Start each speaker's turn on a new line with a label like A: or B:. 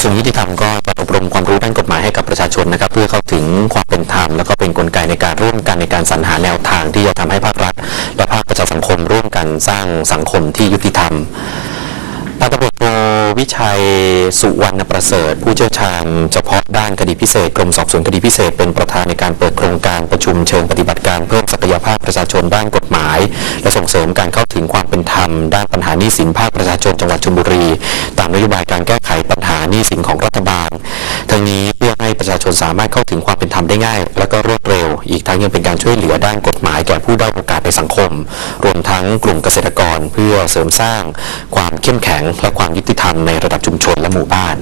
A: ระทรวงยุติธรรมก็จัดอบรมความรู้ด้านกฎหมายให้กับประชาชนนะครับเพื่อเข้าถึงความเป็นธรรมแล้วก็เป็นกลไกในการร่วมกันในการสรรหาแนวทางที่จะทำให้ภาครัฐและภาคประชาสังคมร่วมกันสร้างสังคมที่ยุติธรรม พันตำรวจโทวิ ชัยสุวรรณประเสริฐ ผู้เชี่ยวชาญเฉพาะด้านคดีพิเศษกรมสอบสวนคดีพิเศษเป็นประธานในการเปิดโครงการประชุมเชิงปฏิบัติการเพิ่มศักยภาพประชาชนด้านกฎหมาย และส่งเสริมการเข้าถึงความเป็นธรรม ด้านปัญหาหนี้สินภาคประชาชนจังหวัดชลบุรี ตามนโยบายการแก้ไขปัญหาหนี้สินของรัฐบาลทั้งนี้ ประชาชนสามารถเข้าถึงความเป็นธรรมได้ง่าย และก็รวดเร็ว อีกทั้งยังเป็นการช่วยเหลือด้านกฎหมายแก่ผู้ได้อยโอกาสในสังคม รวมทั้งกลุ่มเกษตรกรเพื่อเสริมสร้าง ความเข้มแข็งและความยุติธรรมในระดับชุมชนและหมู่บ้าน